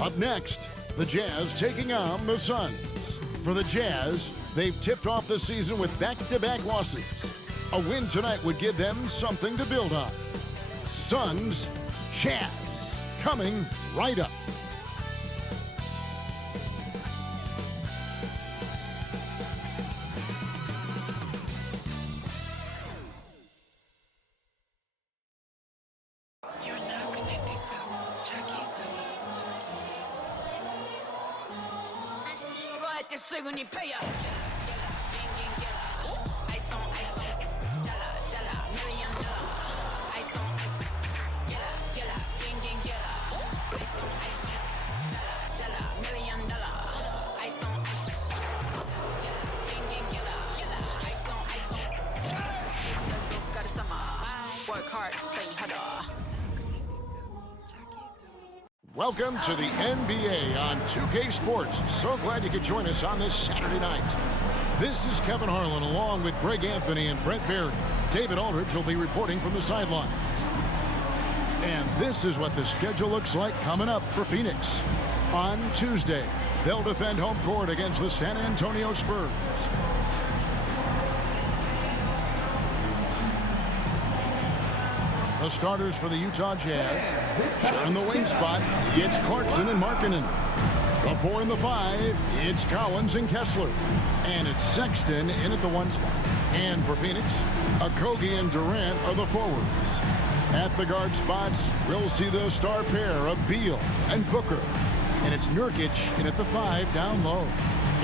Up next, the Jazz taking on the Suns. For the Jazz, they've tipped off the season with back-to-back losses. A win tonight would give them something to build on. Suns, Jazz, coming right up. Welcome to the NBA on 2K Sports. So glad you could join us on this Saturday night. This is Kevin Harlan along with Greg Anthony and Brent Barry. David Aldridge will be reporting from the sidelines. And this is what the schedule looks like coming up for Phoenix. On Tuesday, they'll defend home court against the San Antonio Spurs. The starters for the Utah Jazz. Sharing the wing spot, it's Clarkson and Markkanen. The 4 and the 5, it's Collins and Kessler. And it's Sexton in at the 1 spot. And for Phoenix, Okogie and Durant are the forwards. At the guard spots, we'll see the star pair of Beal and Booker. And it's Nurkic in at the 5 down low.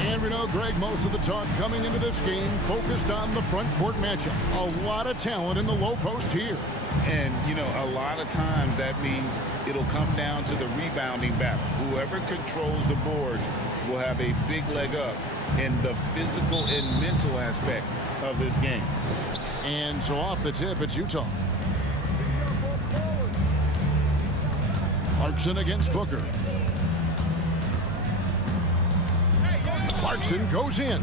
And we know, Greg, most of the talk coming into this game focused on the front court matchup. A lot of talent in the low post here. And, you know, a lot of times that means it'll come down to the rebounding battle. Whoever controls the boards will have a big leg up in the physical and mental aspect of this game. And so off the tip, it's Utah. Clarkson against Booker. Clarkson goes in.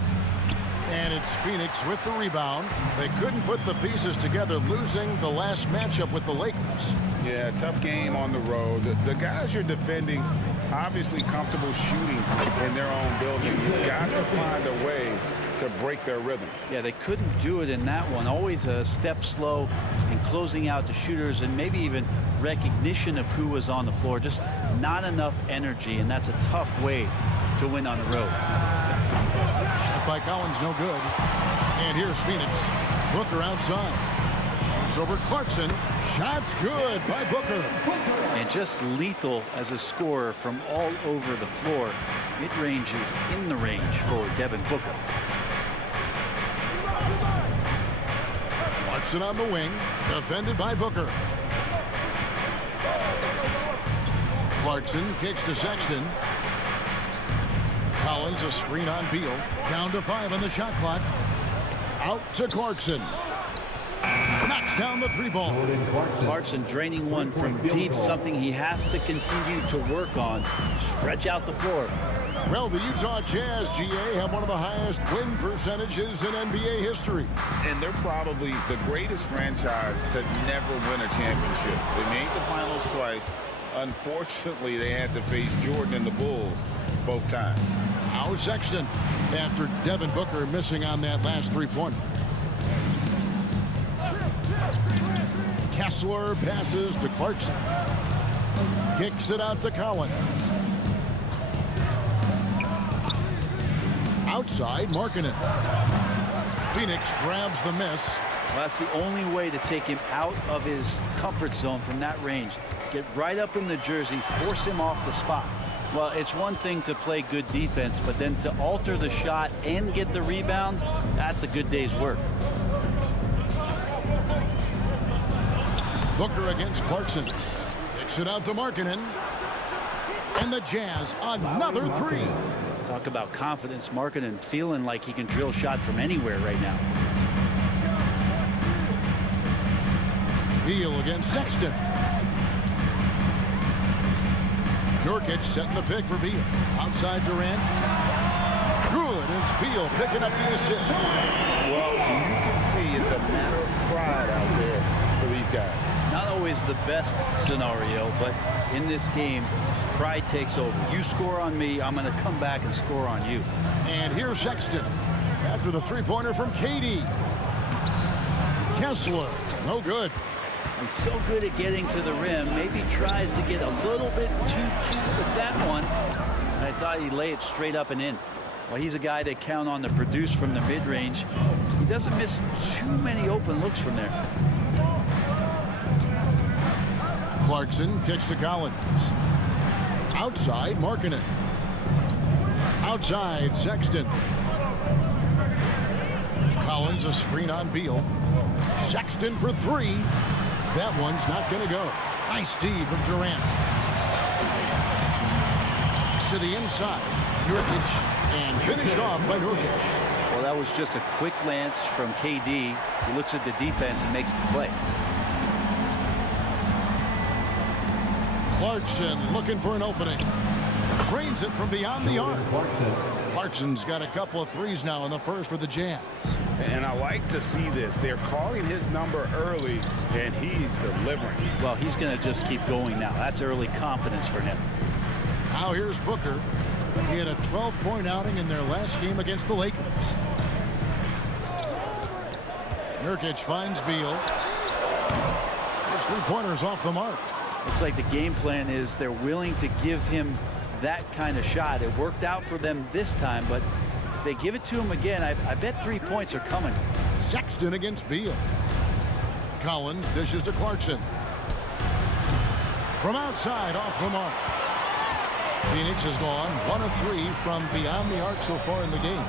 And it's Phoenix with the rebound. They couldn't put the pieces together, losing the last matchup with the Lakers. Yeah, tough game on the road. The guys you're defending, obviously comfortable shooting in their own building. You've got to find a way to break their rhythm. Yeah, they couldn't do it in that one. Always a step slow in closing out the shooters and maybe even recognition of who was on the floor. Just not enough energy, and that's a tough way to win on the road. Shot by Collins, no good. And here's Phoenix. Booker outside. Shoots over Clarkson. Shot's good by Booker. And just lethal as a scorer from all over the floor. Mid-range is in the range for Devin Booker. Clarkson on the wing. Defended by Booker. Clarkson kicks to Sexton. Collins, a screen on Beal. Down to 5 on the shot clock. Out to Clarkson. Knocks down the 3 ball. Clarkson draining one from deep, something he has to continue to work on. Stretch out the floor. Well, the Utah Jazz, GA, have one of the highest win percentages in NBA history. And they're probably the greatest franchise to never win a championship. They made the finals twice. Unfortunately, they had to face Jordan and the Bulls both times. Now Sexton after Devin Booker missing on that last 3-pointer. Kessler passes to Clarkson. Kicks it out to Collins. Outside, Markkanen. Phoenix grabs the miss. Well, that's the only way to take him out of his comfort zone from that range. Get right up in the jersey, force him off the spot. Well, it's one thing to play good defense, but then to alter the shot and get the rebound, that's a good day's work. Booker against Clarkson. Kicks it out to Markkanen. And the Jazz, another 3. Talk about confidence. Markkanen feeling like he can drill shots from anywhere right now. Beal against Sexton. Nurkic setting the pick for Beal. Outside Durant. Good. It's Beal picking up the assist. Well, you can see it's a matter of pride out there for these guys. Not always the best scenario, but in this game, pride takes over. You score on me, I'm going to come back and score on you. And here's Sexton after the three-pointer from KD. Kessler, no good. He's so good at getting to the rim. Maybe tries to get a little bit too cute with that one. I thought he'd lay it straight up and in. Well, he's a guy that count on to produce from the mid-range. He doesn't miss too many open looks from there. Clarkson kicks to Collins. Outside, Markkanen. Outside, Sexton. Collins a screen on Beal. Sexton for three. That one's not going to go. Nice D from Durant. To the inside, Nurkic, and finished off by Nurkic. Well, that was just a quick glance from KD. He looks at the defense and makes the play. Clarkson looking for an opening. Drains it from beyond the arc. Clarkson's got a couple of threes now in the first for the Jazz. And I like to see this. They're calling his number early, and he's delivering. Well, he's going to just keep going now. That's early confidence for him. Now here's Booker. He had a 12-point outing in their last game against the Lakers. Nurkic finds Beal. His three-pointers off the mark. Looks like the game plan is they're willing to give him that kind of shot. It worked out for them this time, but if they give it to him again, I bet 3 points are coming. Sexton against Beal. Collins dishes to Clarkson. From outside, off the mark. Phoenix has gone 1 of 3 from beyond the arc so far in the game.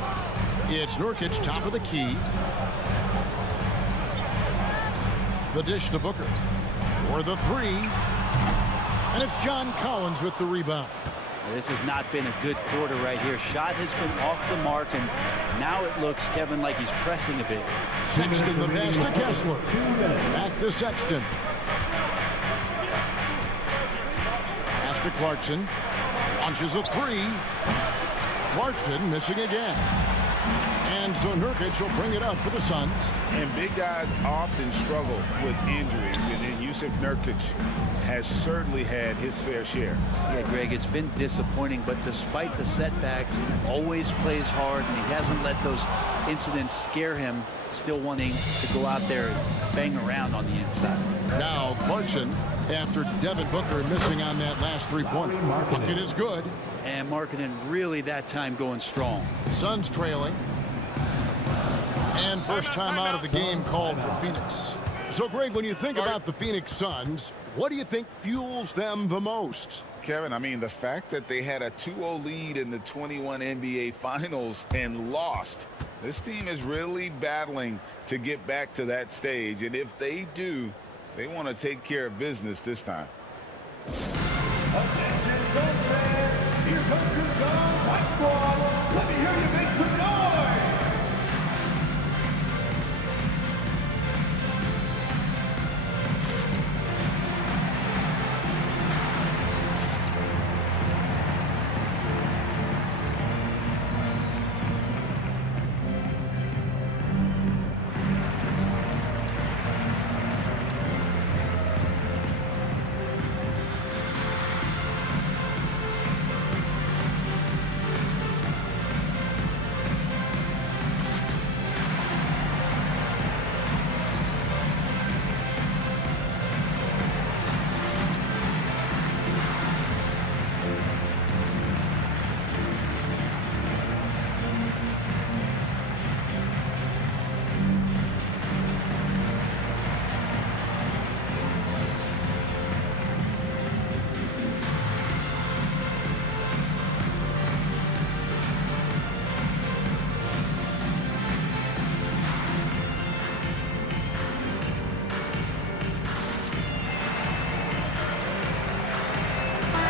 It's Nurkic, top of the key. The dish to Booker. For the three. And it's John Collins with the rebound. This has not been a good quarter right here. Shot has been off the mark, and now it looks, Kevin, like he's pressing a bit. Sexton the pass to Kessler. Back to Sexton. Pass to Clarkson. Launches a three. Clarkson missing again. And so Nurkic will bring it up for the Suns. And big guys often struggle with injuries, and then Jusuf Nurkic has certainly had his fair share. Yeah, Greg, it's been disappointing, but despite the setbacks, he always plays hard, and he hasn't let those incidents scare him, still wanting to go out there and bang around on the inside. Now Clarkson, after Devin Booker missing on that last three-pointer. Bucket is good. And Markkanen really that time going strong. Suns trailing. And first time out of the game called for Phoenix. So, Greg, when you think about the Phoenix Suns, what do you think fuels them the most? Kevin, I mean, the fact that they had a 2-0 lead in the 21 NBA Finals and lost. This team is really battling to get back to that stage. And if they do, they want to take care of business this time. Attention, Suns fans. Here comes your Suns High Squad. Let me hear you make some noise.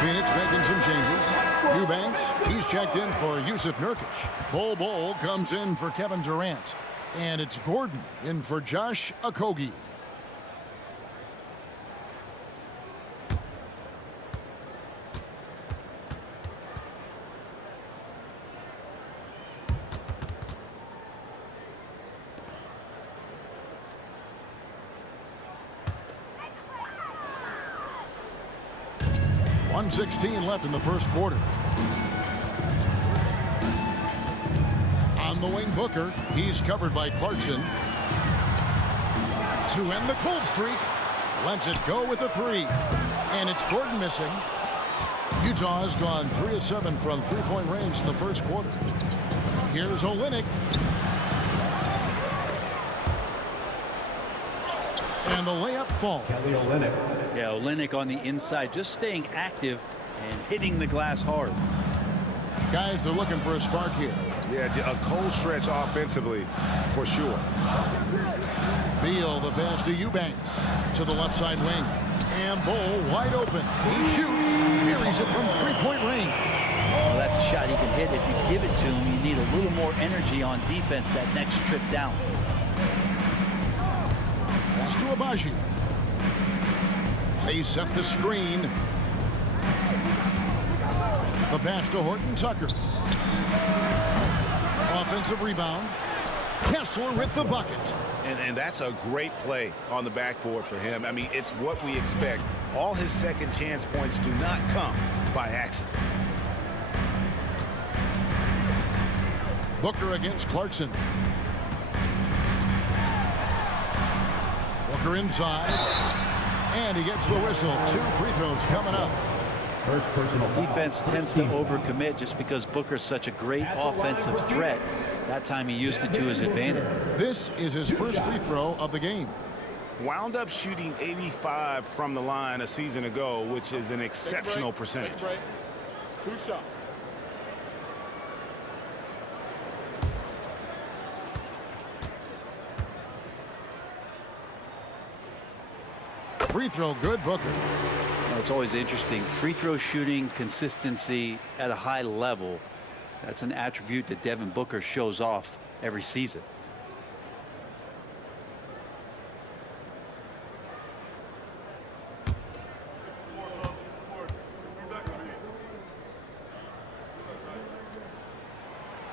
Phoenix making some changes. Eubanks, he's checked in for Jusuf Nurkic. Bol comes in for Kevin Durant. And it's Gordon in for Josh Okogie. 1:16 left in the first quarter. On the wing, Booker. He's covered by Clarkson. To end the cold streak, lets it go with a three. And it's Gordon missing. Utah has gone 3 of 7 from three-point range in the first quarter. Here's Olynyk. And the layup falls. Kelly Olynyk. Yeah, Olynyk on the inside, just staying active and hitting the glass hard. Guys are looking for a spark here. Yeah, a cold stretch offensively, for sure. Beal, the pass to Eubanks. To the left side wing. And Bull wide open. He shoots. Buries it from three-point range. Well, that's a shot he can hit. If you give it to him, you need a little more energy on defense that next trip down. Pass to Abaji. They set the screen. The pass to Horton Tucker. Offensive rebound. Kessler with the bucket. And that's a great play on the backboard for him. I mean, it's what we expect. All his second chance points do not come by accident. Booker against Clarkson. Booker inside. And he gets the whistle. 2 free throws coming up. First personal foul. Defense tends to overcommit just because Booker's such a great offensive threat. That time he used it to his advantage. This is his first free throw of the game. Wound up shooting 85 from the line a season ago, which is an exceptional percentage. 2 shots. Free throw good, Booker. It's always interesting. Free throw shooting, consistency at a high level. That's an attribute that Devin Booker shows off every season.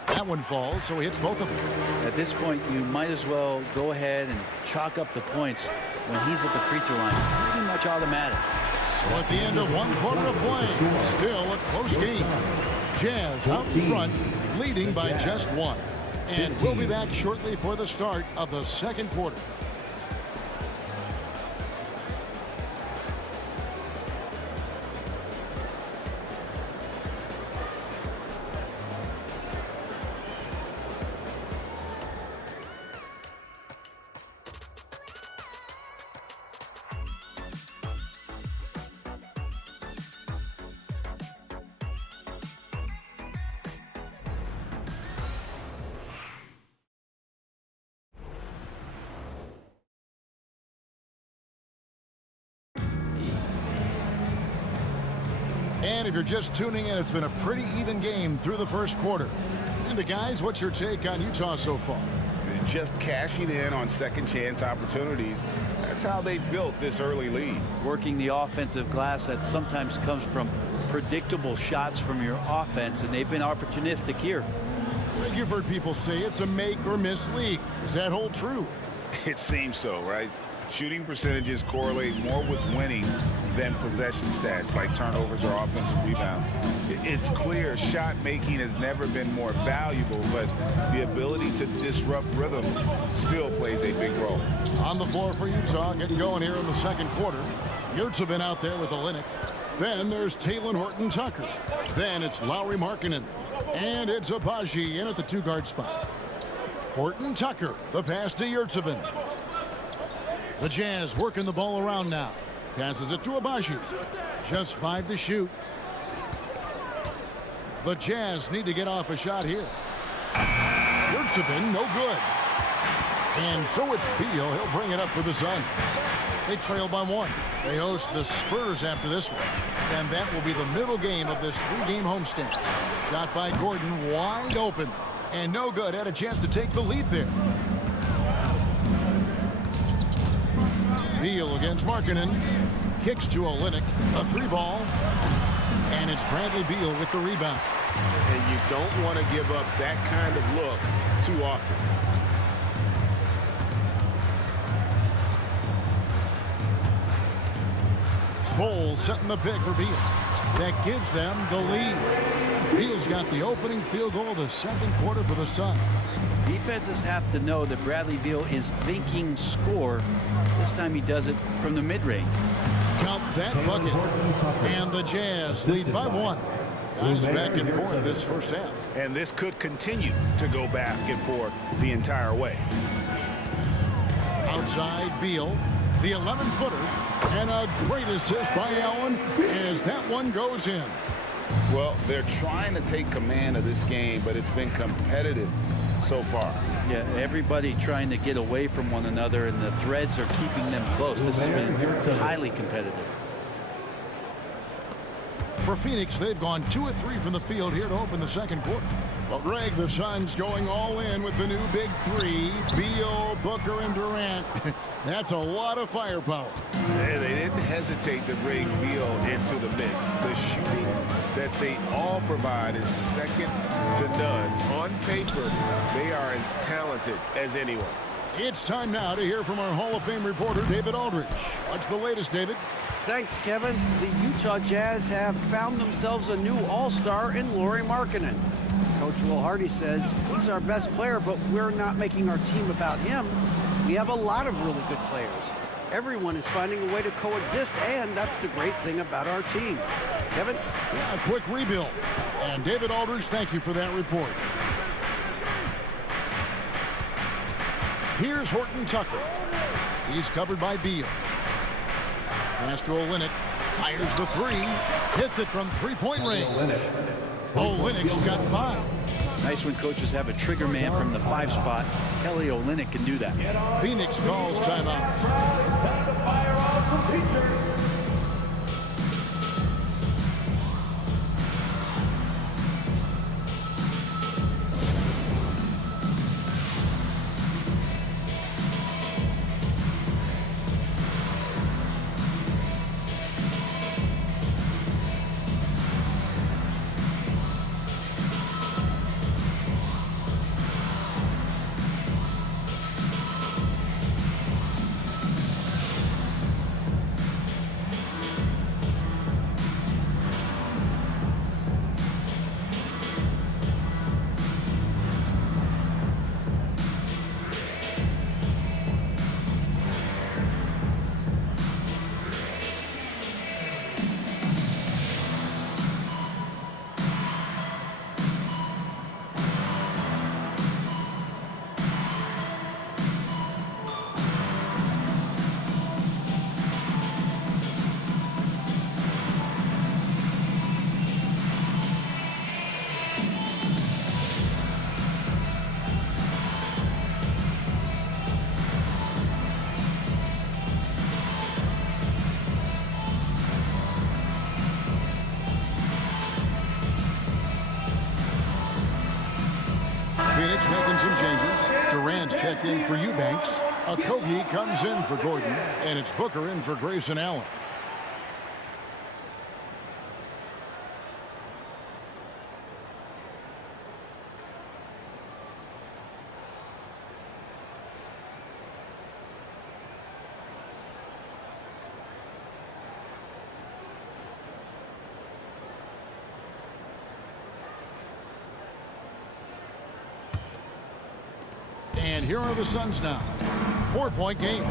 That one falls, so he hits both of them. At this point, you might as well go ahead and chalk up the points when he's at the free throw line. Pretty much automatic. So at the end of 1 quarter of play, still a close game. Jazz out in front, leading by just 1. And we'll be back shortly for the start of the second quarter. And if you're just tuning in, it's been a pretty even game through the first quarter. And guys, what's your take on Utah so far? Just cashing in on second chance opportunities. That's how they built this early lead. Working the offensive glass that sometimes comes from predictable shots from your offense, and they've been opportunistic here. You've heard people say it's a make or miss league. Does that hold true? It seems so, right? Shooting percentages correlate more with winning than possession stats like turnovers or offensive rebounds. It's clear shot making has never been more valuable, but the ability to disrupt rhythm still plays a big role. On the floor for Utah, getting going here in the second quarter. Yurtseven out there with Olynyk. Then there's Talen Horton Tucker. Then it's Lauri Markkanen. And it's Abaji in at the 2-guard spot. Horton Tucker, the pass to Yurtseven. The Jazz working the ball around now. Passes it to Abaji. Just 5 to shoot. The Jazz need to get off a shot here. Yurtseven, no good. And so it's Beal. He'll bring it up for the Suns. They trail by 1. They host the Spurs after this one. And that will be the middle game of this 3-game homestand. Shot by Gordon, wide open. And no good. Had a chance to take the lead there. Beal against Markkanen. Kicks to Olynyk. A 3-ball. And it's Bradley Beal with the rebound. And you don't want to give up that kind of look too often. Bowles setting the pick for Beal. that gives them the lead. Beal's got the opening field goal of the second quarter for the Suns. Defenses have to know that Bradley Beal is thinking score. This time he does it from the mid-range. Count that bucket. And the Jazz lead by 1. Guys back and forth this first half. And this could continue to go back and forth the entire way. Outside Beal, the 11-footer, and a great assist by Allen as that one goes in. Well, they're trying to take command of this game, but it's been competitive so far. Yeah, everybody trying to get away from one another, and the threads are keeping them close. This has been highly competitive. For Phoenix, they've gone 2 of 3 from the field here to open the second quarter. Well, Greg, the Suns going all in with the new big 3, Beal, Booker, and Durant. That's a lot of firepower. And they didn't hesitate to bring Beal into the mix. The shooting that they all provide is second to none. On paper, they are as talented as anyone. It's time now to hear from our Hall of Fame reporter, David Aldridge. What's the latest, David? Thanks, Kevin. The Utah Jazz have found themselves a new all-star in Lauri Markkanen. Coach Will Hardy says he's our best player, but we're not making our team about him. We have a lot of really good players. Everyone is finding a way to coexist, and that's the great thing about our team. Kevin? Yeah, a quick rebuild. And David Aldridge, thank you for that report. Here's Horton Tucker. He's covered by Beal. Pass to Olynyk. Fires the 3. Hits it from three-point range. Olynyk's got 5. Nice when coaches have a trigger man from the 5 spot. Kelly Olynyk can do that. Phoenix calls timeout. Time to fire off the features. Phoenix making some changes. Durant's checked in for Eubanks. Okogie comes in for Gordon. And it's Booker in for Grayson Allen. And here are the Suns now. 4-point game.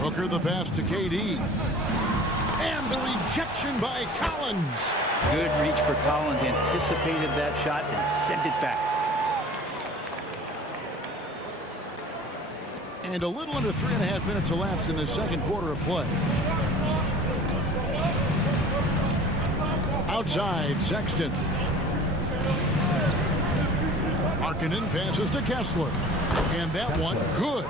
Booker the pass to KD. And the rejection by Collins. Good reach for Collins. Anticipated that shot and sent it back. And a little under 3.5 minutes elapsed in the second quarter of play. Outside, Sexton. Markkanen passes to Kessler. And that one, good.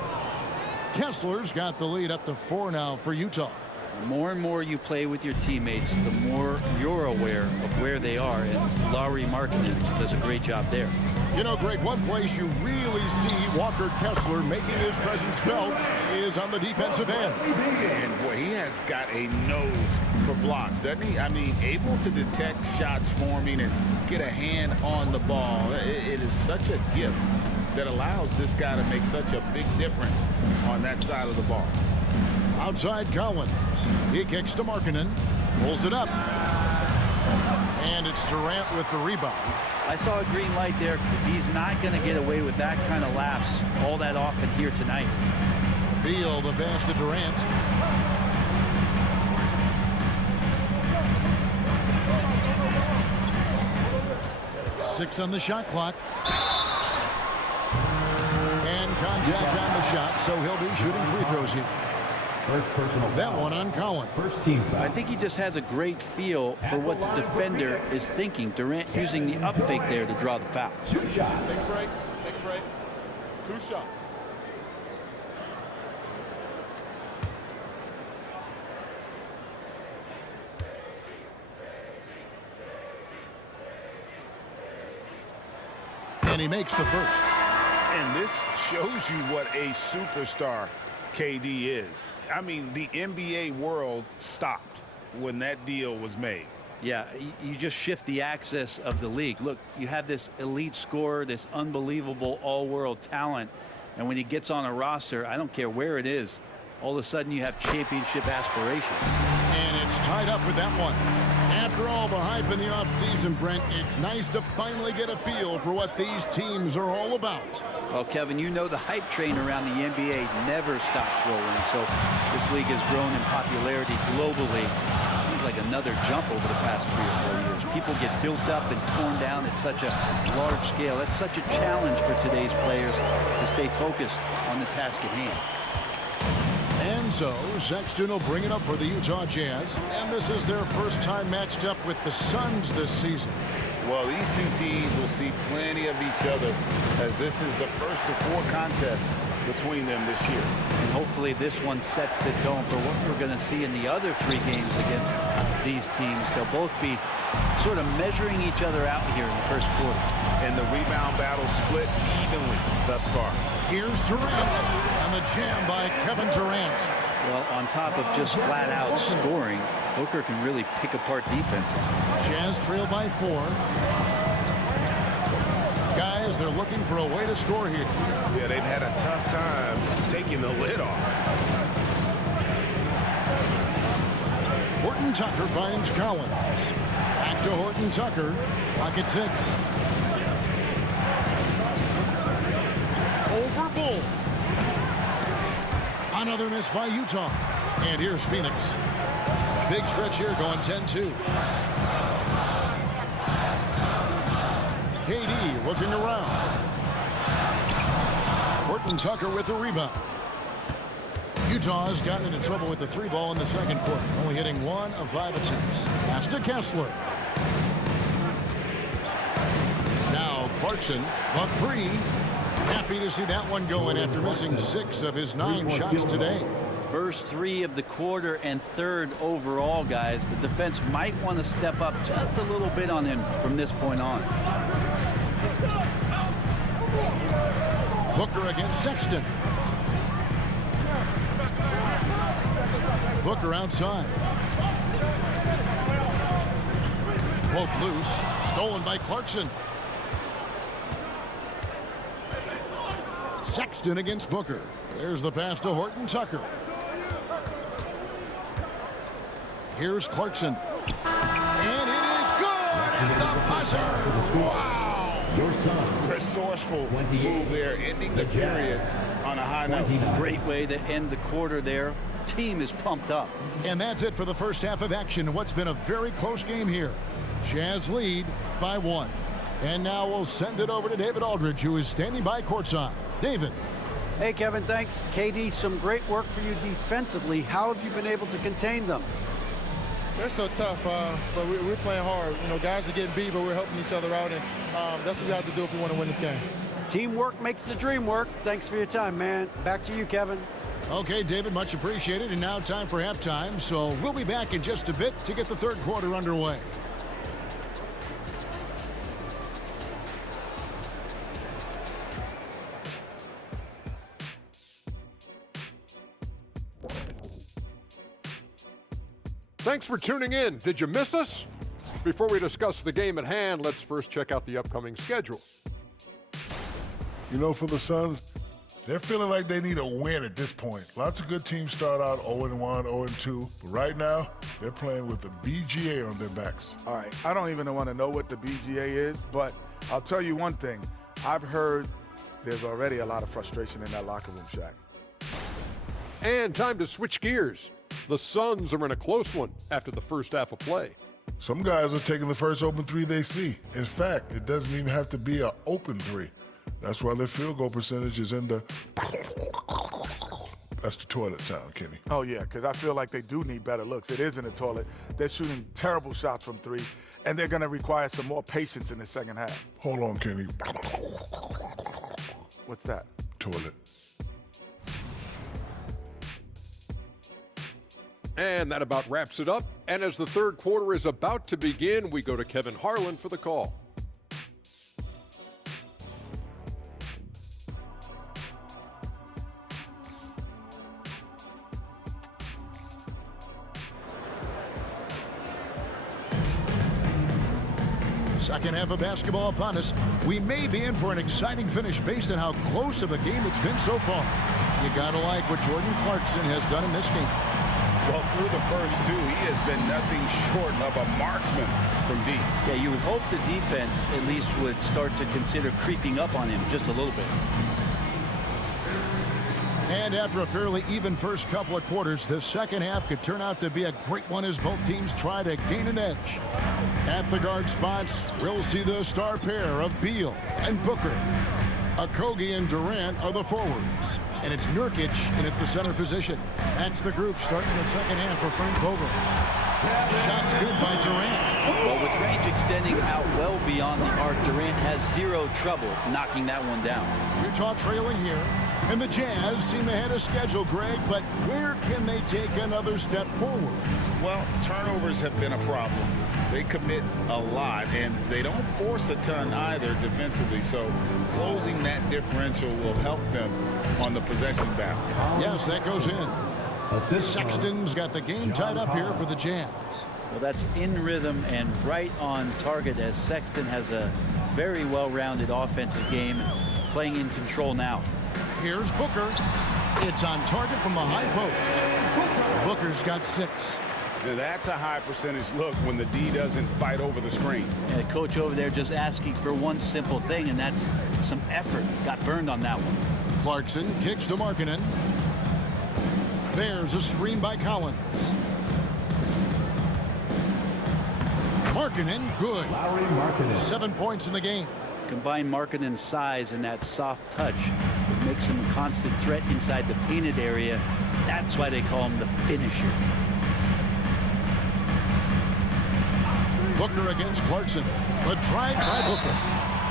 Kessler's got the lead up to 4 now for Utah. The more and more you play with your teammates, the more you're aware of where they are. And Lauri Markkanen does a great job there. You know, Greg, one place you really see Walker Kessler making his presence felt is on the defensive end. And boy, he has got a nose for blocks, doesn't he? I mean, able to detect shots forming and get a hand on the ball. It is such a gift that allows this guy to make such a big difference on that side of the ball. Outside Collins. He kicks to Markkanen. Pulls it up. And it's Durant with the rebound. I saw a green light there. He's not going to get away with that kind of lapse all that often here tonight. Beal, the pass to Durant. Six on the shot clock. And contact on the shot, so he'll be shooting free throws here. First personal That foul. one on Collins. First team foul. I think he just has a great feel for what the defender is thinking. Durant using the up fake there to draw the foul. 2 shots. Take a break. Take a break. 2 shots. And he makes the first. And this shows you what a superstar KD is. I mean, the NBA world stopped when that deal was made. Yeah, you just shift the axis of the league. Look, you have this elite scorer, this unbelievable all-world talent, and when he gets on a roster, I don't care where it is, all of a sudden you have championship aspirations. And it's tied up with that one. After all the hype in the offseason, Brent, it's nice to finally get a feel for what these teams are all about. Well, Kevin, you know the hype train around the NBA never stops rolling, so this league has grown in popularity globally. Seems like another jump over the past 3 or 4 years. People get built up and torn down at such a large scale. That's such a challenge for today's players to stay focused on the task at hand. And so Sexton will bring it up for the Utah Jazz, and this is their first time matched up with the Suns this season. Well, these two teams will see plenty of each other, as this is the first of 4 contests between them this year. And hopefully this one sets the tone for what we're going to see in the other 3 games against these teams. They'll both be sort of measuring each other out here in the first quarter. And the rebound battle split evenly thus far. Here's Durant, and the jam by Kevin Durant. Well, on top of just flat-out scoring, Booker can really pick apart defenses. Jazz trail by 4. Guys, they're looking for a way to score here. Yeah, they've had a tough time taking the lid off. Horton Tucker finds Collins. Back to Horton Tucker. Pocket 6. Over Bull. Another miss by Utah. And here's Phoenix. Big stretch here going 10-2. KD looking around. Horton Tucker with the rebound. Utah has gotten into trouble with the 3 ball in the second quarter, only hitting 1 of 5 attempts. Pass to Kessler. Now Clarkson, a 3. Happy to see that one go in after missing 6 of his 9 shots today. First 3 of the quarter and 3rd overall, guys. The defense might want to step up just a little bit on him from this point on. Booker against Sexton. Booker outside. Poked loose. Stolen by Clarkson. Sexton against Booker. There's the pass to Horton Tucker. Here's Clarkson. And it is good at the buzzer. Wow. Your son. Resourceful move there, ending the period on a high note. Great way to end the quarter there. Team is pumped up. And that's it for the first half of action. What's been a very close game here. Jazz lead by 1. And now we'll send it over to David Aldridge, who is standing by courtside. David. Hey, Kevin, thanks. KD, some great work for you defensively. How have you been able to contain them? They're so tough, but we're playing hard. You know, guys are getting beat, but we're helping each other out, and that's what we have to do if we want to win this game. Teamwork makes the dream work. Thanks for your time, man. Back to you, Kevin. Okay, David, much appreciated. And now time for halftime. So we'll be back in just a bit to get the 3rd quarter underway. Thanks for tuning in. Did you miss us? Before we discuss the game at hand, let's first check out the upcoming schedule. You know, for the Suns, They're feeling like they need a win at this point. Lots of good teams start out 0-1, 0-2. But right now, they're playing with the BGA on their backs. All right, I don't even want to know what the BGA is, but I'll tell you one thing. I've heard there's already a lot of frustration in that locker room, Shaq. And time to switch gears. The Suns are in a close one after the first half of play. Some guys are taking the first open three they see. In fact, it doesn't even have to be an open three. That's why their field goal percentage is in the... That's the toilet sound, Kenny. Oh, yeah, because I feel like they do need better looks. It is in the toilet. They're shooting terrible shots from three, and they're going to require some more patience in the second half. Hold on, Kenny. What's that? Toilet. And that about wraps it up. And as the third quarter is about to begin, we go to Kevin Harlan for the call. Second half of basketball upon us. We may be in for an exciting finish based on how close of a game it's been so far. You gotta like what Jordan Clarkson has done in this game. Well, through the first two, he has been nothing short of a marksman from deep. Yeah, you would hope the defense at least would start to consider creeping up on him just a little bit. And after a fairly even first couple of quarters, the second half could turn out to be a great one as both teams try to gain an edge. At the guard spots, we'll see the star pair of Beal and Booker. Okogie and Durant are the forwards. And it's Nurkic in at the center position. That's the group starting the second half for Frank Vogel. Shots good by Durant. Well, with range extending out well beyond the arc, Durant has zero trouble knocking that one down. Utah trailing here. And the Jazz seem ahead of schedule, Greg, but where can they take another step forward? Well, turnovers have been a problem. They commit a lot, and they don't force a ton either defensively, so closing that differential will help them on the possession battle. Yes, that goes in. Sexton's got the game tied up here for the Jazz. Well, that's in rhythm and right on target as Sexton has a very well-rounded offensive game, playing in control now. Here's Booker. It's on target from the high post. Booker's got 6. Now that's a high percentage look when the D doesn't fight over the screen. And the coach over there just asking for one simple thing, and that's some effort. Got burned on that one. Clarkson kicks to Markkanen. There's a screen by Collins. Markkanen, good. 7 points in the game. Combine Markkanen's size and that soft touch. It makes him a constant threat inside the painted area. That's why they call him the finisher. Booker against Clarkson. The drive by Booker.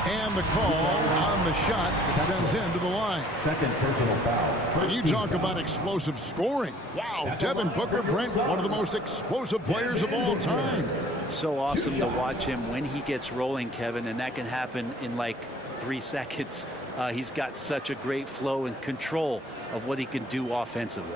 And the call on the shot that sends him to the line. Second personal foul. You talk about explosive scoring. Wow, Devin Booker, Brent, one of the most explosive players of all time. So awesome to watch him when he gets rolling, Kevin, and that can happen in like 3 seconds. He's got such a great flow and control of what he can do offensively.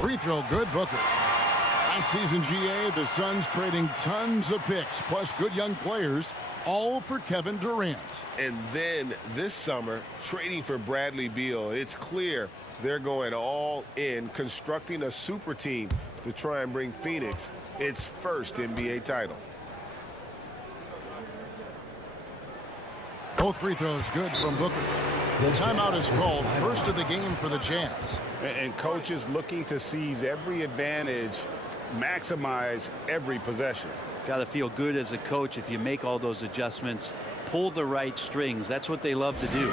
Free throw good, Booker. Last season, GA, the Suns trading tons of picks, plus good young players, all for Kevin Durant. And then this summer, trading for Bradley Beal. It's clear they're going all in, constructing a super team to try and bring Phoenix its first NBA title. Both free throws good from Booker. The timeout is called, first of the game for the Jazz. And coaches looking to seize every advantage, maximize every possession. Got to feel good as a coach if you make all those adjustments, pull the right strings. That's what they love to do.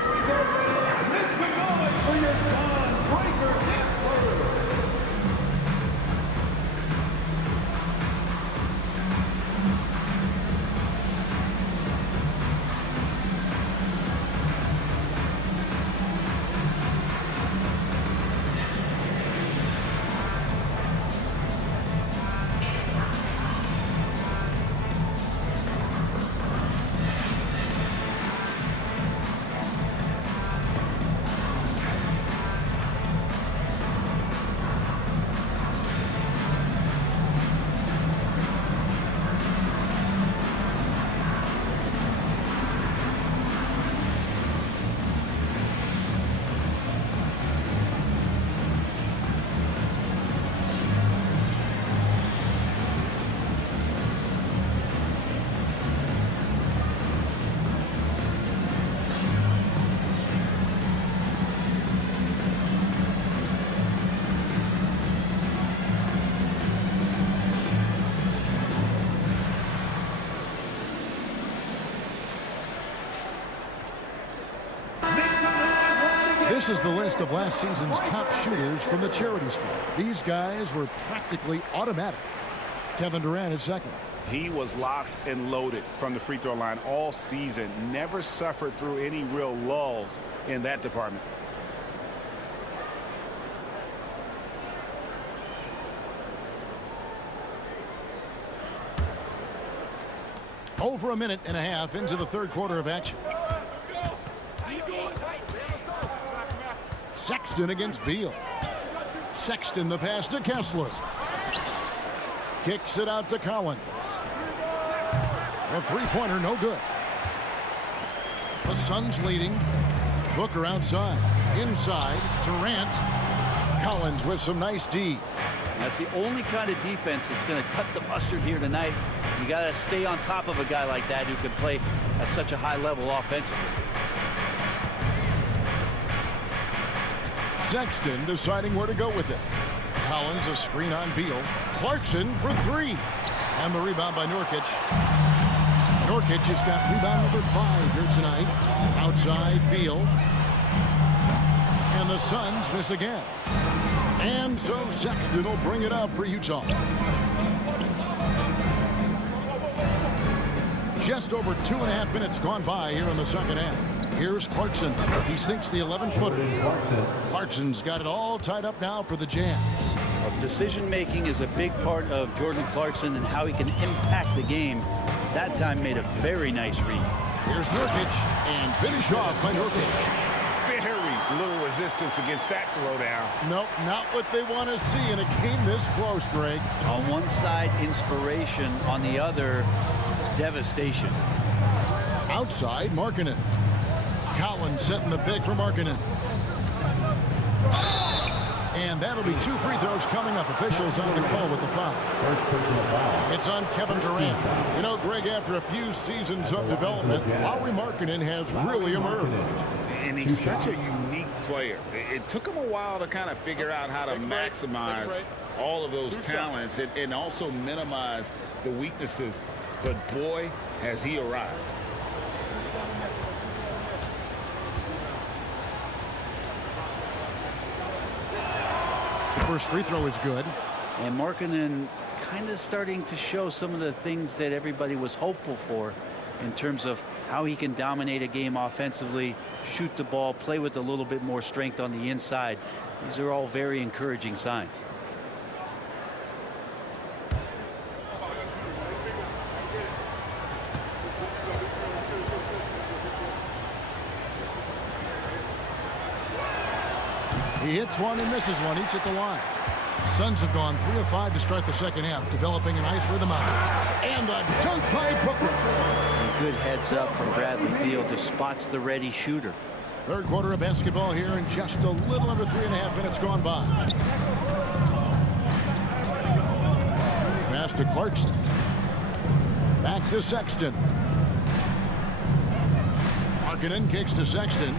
This is the list of last season's top shooters from the charity stripe. These guys were practically automatic. Kevin Durant is second. He was locked and loaded from the free throw line all season. Never suffered through any real lulls in that department. Over a minute and a half into the third quarter of action. Sexton against Beal. Sexton the pass to Kessler. Kicks it out to Collins. A three-pointer, no good. The Suns leading. Booker outside. Inside, Durant. Collins with some nice D. That's the only kind of defense that's going to cut the mustard here tonight. You got to stay on top of a guy like that who can play at such a high level offensively. Sexton deciding where to go with it. Collins a screen on Beal. Clarkson for three. And the rebound by Nurkic. Nurkic has got rebound number 5 here tonight. Outside Beal. And the Suns miss again. And so Sexton will bring it up for Utah. Just over 2.5 minutes gone by here in the second half. Here's Clarkson. He sinks the 11-footer. Clarkson's got it all tied up now for the Jazz. Decision-making is a big part of Jordan Clarkson and how he can impact the game. That time made a very nice read. Here's Nurkic, and finish off by Nurkic. Very little resistance against that throwdown. Nope, not what they want to see in a game this close, Greg. On one side, inspiration. On the other, devastation. Outside, Markkanen. Collins setting the pick for Markkanen. And that'll be 2 free throws coming up. Officials on the call with the foul. It's on Kevin Durant. You know, Greg, after a few seasons of development, Lauri Markkanen has really emerged. And he's such a unique player. It took him a while to kind of figure out how to maximize all of those talents and also minimize the weaknesses. But boy, has he arrived. The first free throw is good. And Markkanen kind of starting to show some of the things that everybody was hopeful for in terms of how he can dominate a game offensively, shoot the ball, play with a little bit more strength on the inside. These are all very encouraging signs. He hits one and misses one, each at the line. Suns have gone 3 of 5 to start the second half, developing a nice rhythm out. And the dunk by Booker. A good heads up from Bradley Beal, just spots the ready shooter. Third quarter of basketball here in just a little under 3.5 minutes gone by. Pass to Clarkson. Back to Sexton. Markkanen kicks to Sexton.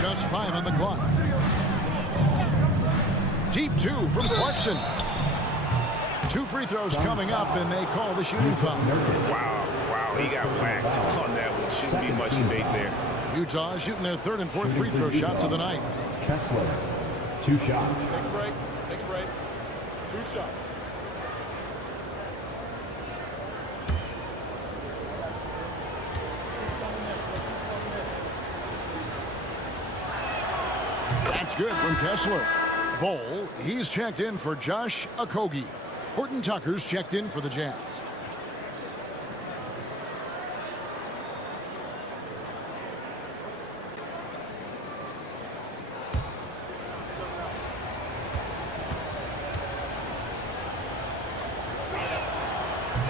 Just 5 on the clock. Deep 2 from Clarkson. 2 free throws coming up, and they call the shooting foul. Wow, he got whacked on that one. Shouldn't be much debate there. Utah shooting their 3rd and 4th free throw shots of the night. Kessler, 2 shots. Take a break. Take a break. 2 shots. That's good from Kessler. Bol, he's checked in for Josh Okogie. Horton Tucker's checked in for the Jazz.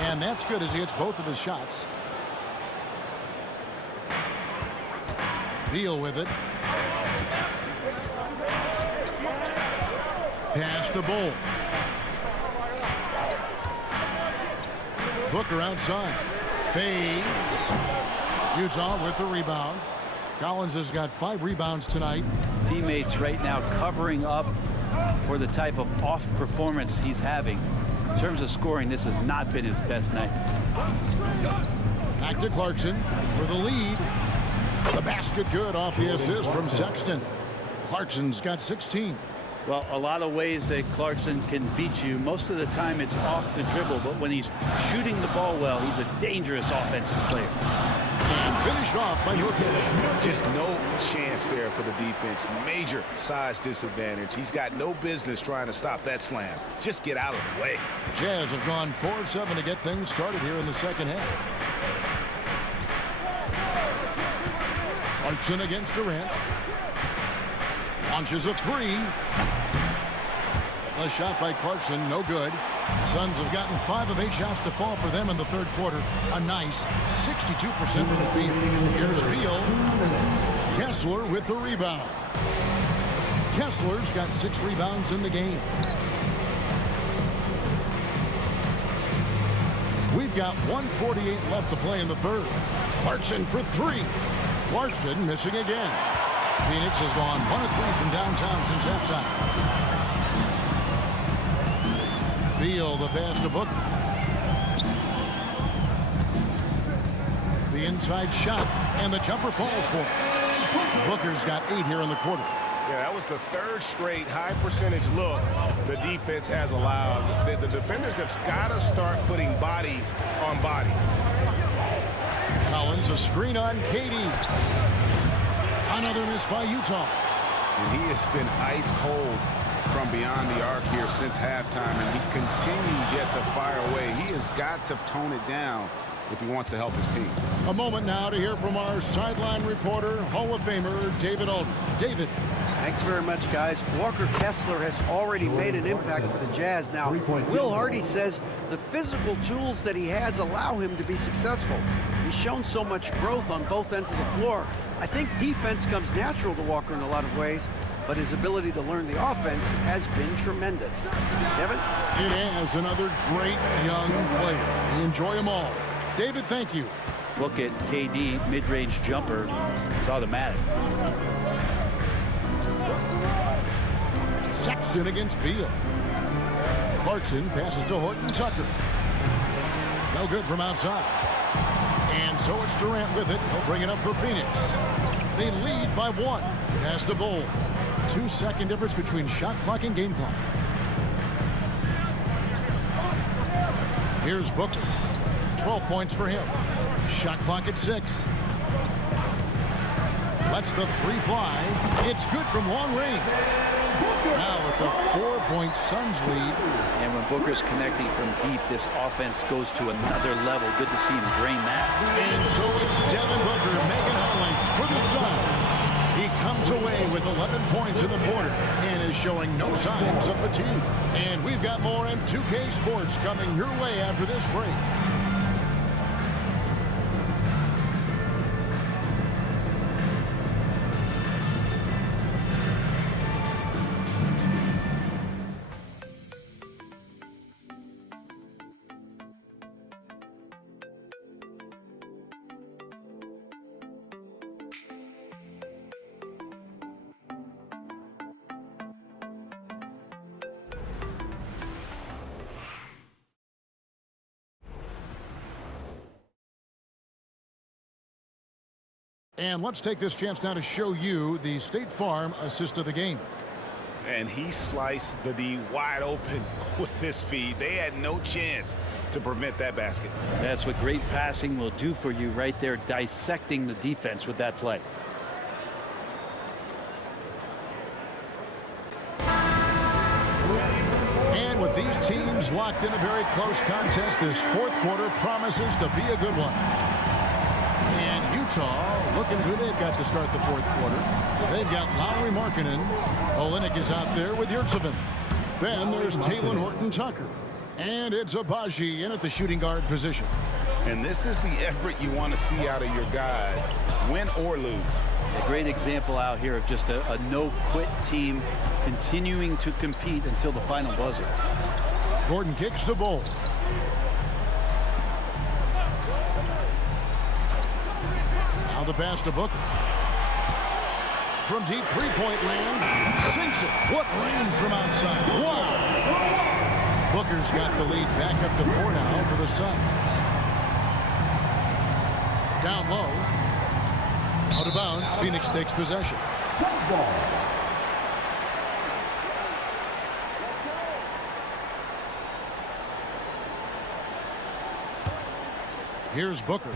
And that's good as he hits both of his shots. Beal with it. Pass to Bol. Booker outside. Fades. Utah with the rebound. Collins has got 5 rebounds tonight. Teammates right now covering up for the type of off performance he's having. In terms of scoring, this has not been his best night. Back to Clarkson for the lead. The basket good off the assist from Sexton. Clarkson's got 16. Well, a lot of ways that Clarkson can beat you. Most of the time it's off the dribble, but when he's shooting the ball well, he's a dangerous offensive player. And finished off by Nurkic. Just no chance there for the defense. Major size disadvantage. He's got no business trying to stop that slam. Just get out of the way. Jazz have gone 4 of 7 to get things started here in the second half. Clarkson against Durant. Launches a 3. The shot by Clarkson, no good. Suns have gotten 5 of 8 shots to fall for them in the third quarter. A nice 62% from the field. Here's Beal. Kessler with the rebound. Kessler's got 6 rebounds in the game. We've got 1:48 left to play in the third. Clarkson for 3. Clarkson missing again. Phoenix has gone 1 of 3 from downtown since halftime. Beal the pass to Booker. The inside shot, and the jumper falls for it. Booker's got 8 here in the quarter. Yeah, that was the 3rd straight high percentage look the defense has allowed. The defenders have got to start putting bodies on bodies. Collins, a screen on Katie. Another miss by Utah. And he has been ice cold from beyond the arc here since halftime, and he continues yet to fire away. He has got to tone it down if he wants to help his team. A moment now to hear from our sideline reporter, Hall of Famer David Aldridge. David. Thanks very much, guys. Walker Kessler has already made an impact for the Jazz. Now, Will Hardy says the physical tools that he has allow him to be successful. He's shown so much growth on both ends of the floor. I think defense comes natural to Walker in a lot of ways, but his ability to learn the offense has been tremendous. Kevin? It is another great young player. We enjoy them all. David, thank you. Look at KD mid-range jumper. It's automatic. Sexton against Beal. Clarkson passes to Horton Tucker. No good from outside. And so it's Durant with it. He'll bring it up for Phoenix. They lead by 1. Pass to Bull. 2-second difference between shot clock and game clock. Here's Booker. 12 points for him. Shot clock at 6. Lets the 3 fly. It's good from long range. Now it's a 4-point Suns lead. And when Booker's connecting from deep, this offense goes to another level. Good to see him drain that. And so it's Devin Booker making highlights for the Suns. He comes away with 11 points in the quarter and is showing no signs of fatigue. And we've got more M2K Sports coming your way after this break. And let's take this chance now to show you the State Farm assist of the game. And he sliced the D wide open with his feed. They had no chance to prevent that basket. That's what great passing will do for you right there, dissecting the defense with that play. And with these teams locked in a very close contest, this fourth quarter promises to be a good one. And Utah looking who they've got to start the fourth quarter. They've got Lauri Markkanen. Olynyk is out there with Yurtseven. Then there's Talen Horton-Tucker. And it's Agbaji in at the shooting guard position. And this is the effort you want to see out of your guys, win or lose. A great example out here of just a no-quit team continuing to compete until the final buzzer. Gordon kicks the ball. Now the pass to Booker. From deep three-point land, sinks it. What range from outside. Wow. Booker's got the lead back up to 4 now for the Suns. Down low. Out of bounds. Phoenix takes possession. Here's Booker.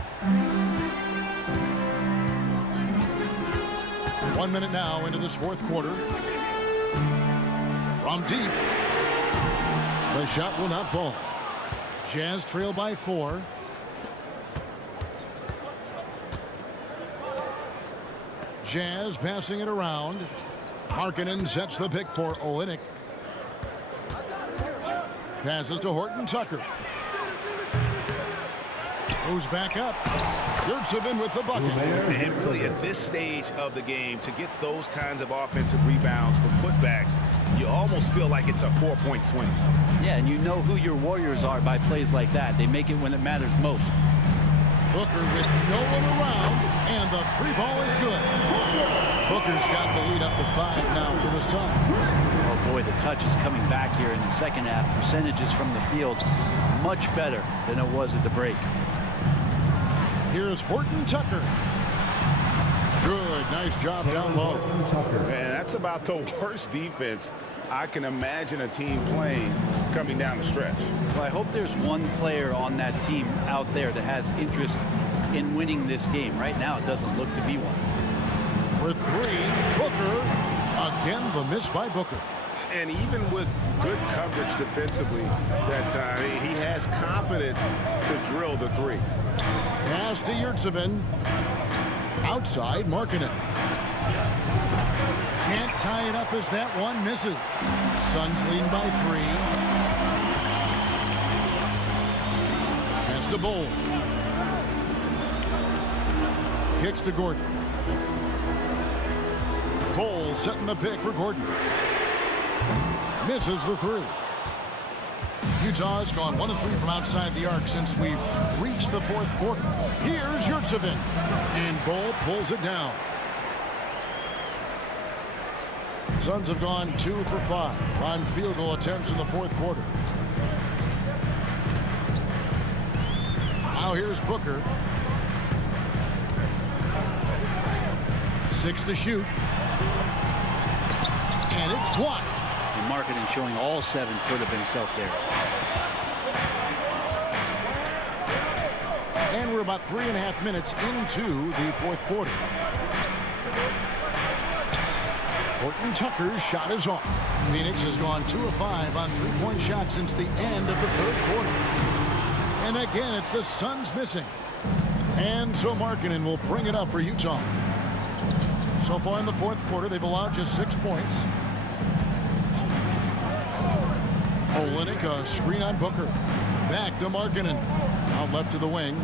1 minute now into this fourth quarter. From deep. The shot will not fall. Jazz trail by 4. Jazz passing it around. Markkanen sets the pick for Olynyk. Passes to Horton Tucker. Goes back up. Yurtseven with the bucket. And really at this stage of the game, to get those kinds of offensive rebounds for putbacks, you almost feel like it's a 4-point swing. Yeah, and you know who your Warriors are by plays like that. They make it when it matters most. Booker with no one around, and the 3 ball is good. Booker's got the lead up to 5 now for the Suns. Oh boy, the touch is coming back here in the second half. Percentages from the field much better than it was at the break. Here's Horton Tucker. Good, nice job down low. Man, that's about the worst defense I can imagine a team playing coming down the stretch. Well, I hope there's one player on that team out there that has interest in winning this game. Right now, it doesn't look to be one. For 3, Booker. Again, the miss by Booker. And even with good coverage defensively that time, he has confidence to drill the 3. Pass to Yurtseven. Outside, Markkanen. Can't tie it up as that one misses. Suns lead by 3. Pass to Bol. Kicks to Gordon. Bol setting the pick for Gordon. Misses the 3. Utah's gone 1 of 3 from outside the arc since we've reached the fourth quarter. Here's Yurtseven. And Bol pulls it down. Suns have gone 2 for 5 on field goal attempts in the fourth quarter. Now here's Booker. 6 to shoot. And it's blocked. And Markkanen showing all 7 foot of himself there. And we're about 3.5 minutes into the fourth quarter. Horton Tucker's shot is off. Phoenix has gone 2 of 5 on 3-point shots since the end of the third quarter. And again, it's the Suns missing. And so Markkanen will bring it up for Utah. So far in the fourth quarter, they've allowed just 6 points. Olynyk, a screen on Booker. Back to Markkanen. Out left to the wing.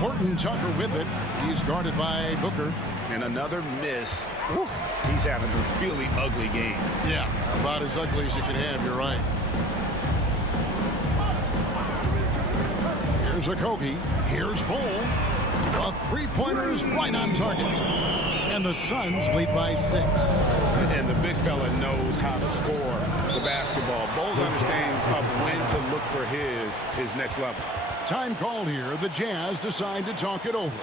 Horton Tucker with it. He's guarded by Booker. And another miss. Whew. He's having a really ugly game. Yeah, about as ugly as you can have, you're right. Here's Okogie. Here's Bol. A 3-pointer is right on target. And the Suns lead by 6. And the big fella knows how to score the basketball. Bol's understanding of when to look for his next level. Time called here. The Jazz decide to talk it over.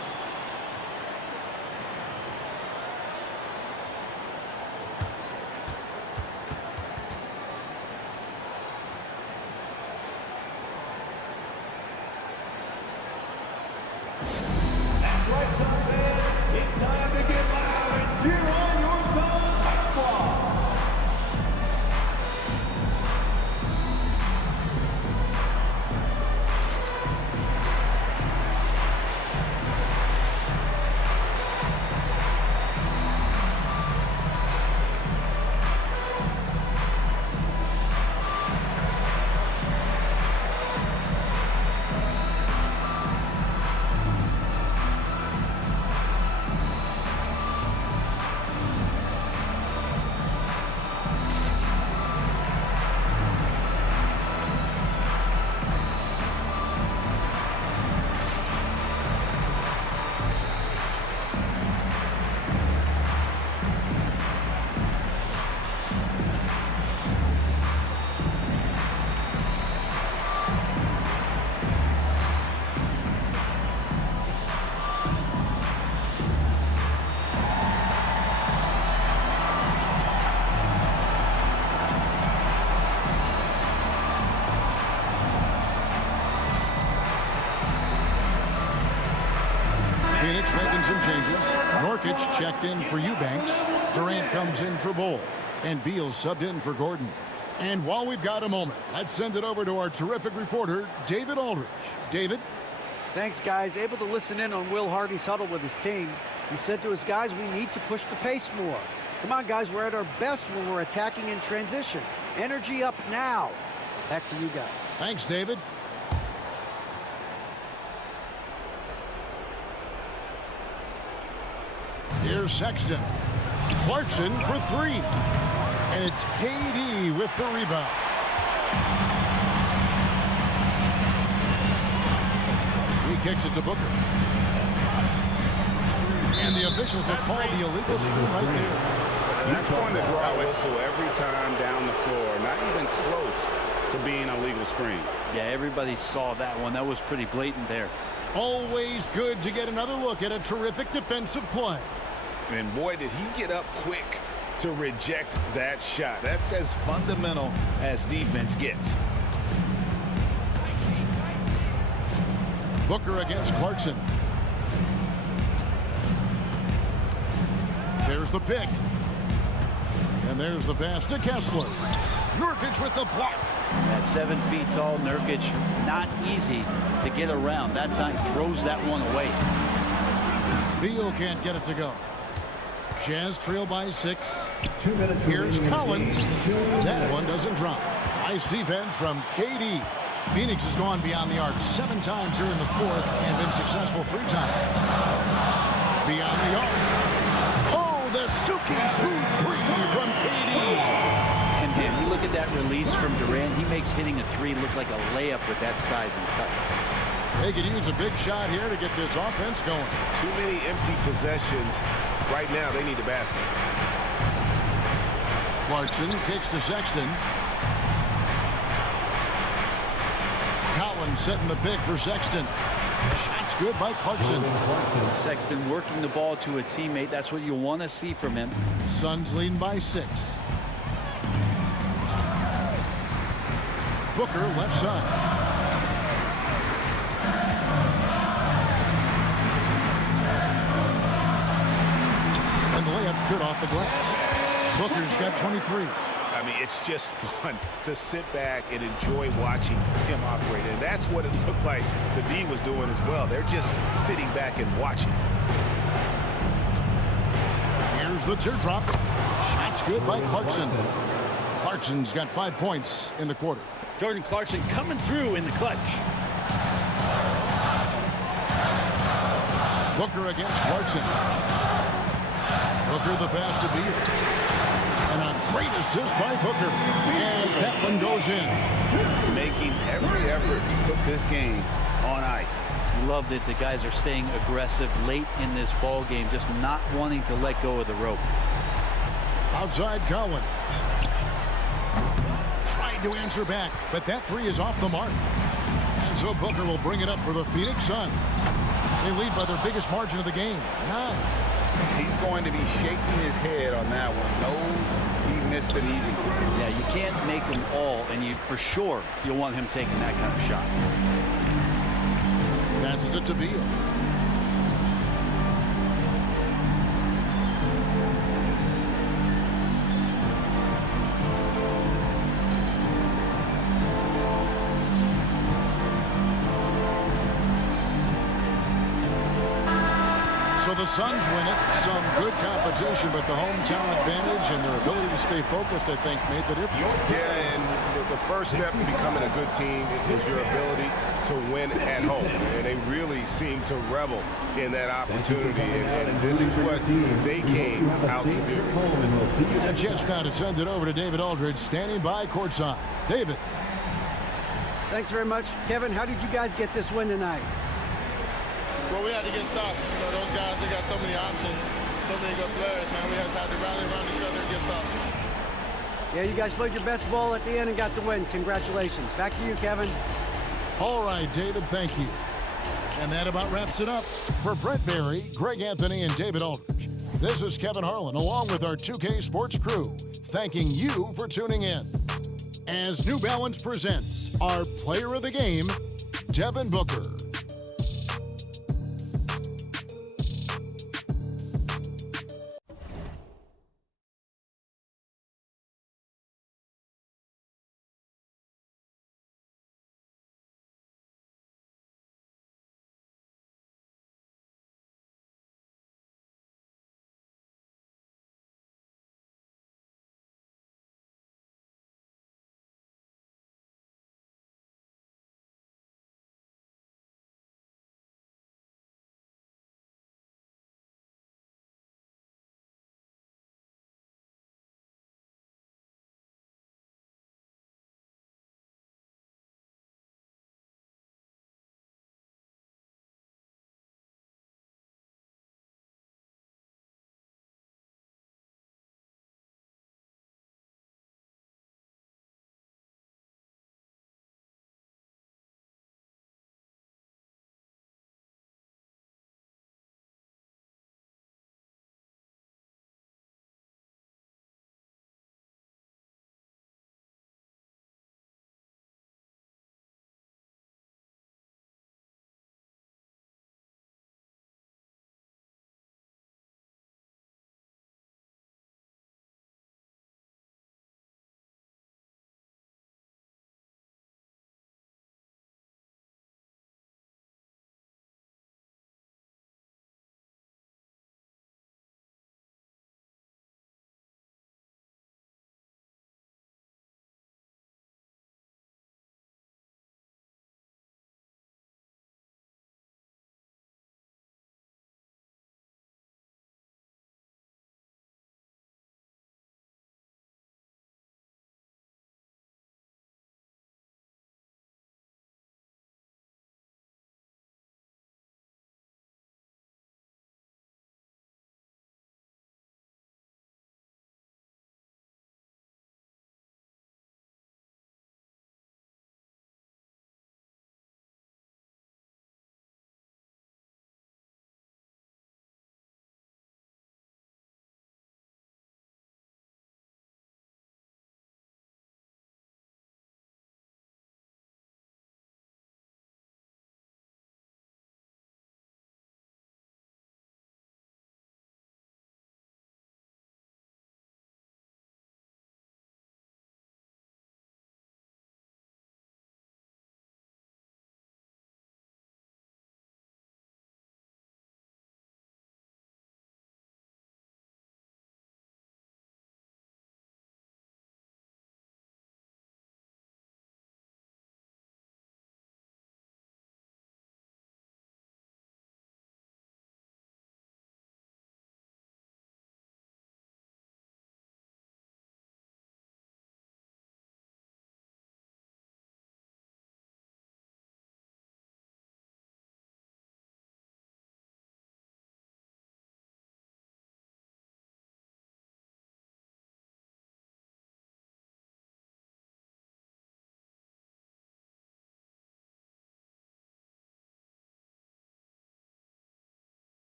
It's time to get loud and cheer on your Suns squad. Phoenix making some changes. Nurkic checked in for Eubanks. Durant comes in for Bull. And Beal subbed in for Gordon. And while we've got a moment, let's send it over to our terrific reporter, David Aldridge. David? Thanks, guys. Able to listen in on Will Hardy's huddle with his team. He said to his guys, we need to push the pace more. Come on, guys, we're at our best when we're attacking in transition. Energy up now. Back to you guys. Thanks, David. Here's Sexton. Clarkson for three. And it's KD with the rebound. He kicks it to Booker. And the officials have called the illegal screen right there. That's going to draw a whistle every time down the floor. Not even close to being a legal screen. Yeah, everybody saw that one. That was pretty blatant there. Always good to get another look at a terrific defensive play. And boy, did he get up quick to reject that shot. That's as fundamental as defense gets. Booker against Clarkson. There's the pick. And there's the pass to Kessler. Nurkic with the block. At 7 feet tall, Nurkic, not easy to get around. That time throws that one away. Beal can't get it to go. Jazz trail by 6. Here's Collins. That one doesn't drop. Nice defense from KD. Phoenix has gone beyond the arc 7 times here in the 4th and been successful 3 times. Beyond the arc. Oh, the silky smooth 3 from KD. And man, you look at that release from Durant. He makes hitting a 3 look like a layup with that size and touch. They could use a big shot here to get this offense going. Too many empty possessions. Right now, they need the basket. Clarkson kicks to Sexton. Collins setting the pick for Sexton. Shot's good by Clarkson. Sexton working the ball to a teammate. That's what you want to see from him. Suns leading by 6. Booker left side. And the layup's good off the glass. Booker's got 23. I mean, it's just fun to sit back and enjoy watching him operate. And that's what it looked like the D was doing as well. They're just sitting back and watching. Here's the teardrop. Shot's good by Clarkson. Clarkson's got 5 points in the quarter. Jordan Clarkson coming through in the clutch. Booker against Clarkson. Booker the pass to Beal. And a great assist by Booker as that one goes in. Making every effort to put this game on ice. Love that the guys are staying aggressive late in this ball game, just not wanting to let go of the rope. Outside Collins. Tried to answer back, but that 3 is off the mark. And so Booker will bring it up for the Phoenix Suns. They lead by their biggest margin of the game, 9. He's going to be shaking his head on that one. Knows he missed it easy. Yeah, you can't make them all, and you for sure you'll want him taking that kind of shot. Passes it to Beal. So the Suns win it. Some good competition, but the hometown advantage and their ability to stay focused, I think, made the difference. Yeah, and the first step in becoming a good team is your ability to win at home. And they really seem to revel in that opportunity. And this is what they came out to do. And just now to send it over to David Aldridge, standing by courtside. David. Thanks very much. Kevin, how did you guys get this win tonight? Well, we had to get stops. You know, those guys, they got so many options, so many good players, man. We just had to rally around each other and get stops. Yeah, you guys played your best ball at the end and got the win. Congratulations. Back to you, Kevin. All right, David, thank you. And that about wraps it up. For Brett Barry, Greg Anthony, and David Aldridge, this is Kevin Harlan, along with our 2K Sports crew, thanking you for tuning in. As New Balance presents our player of the game, Devin Booker.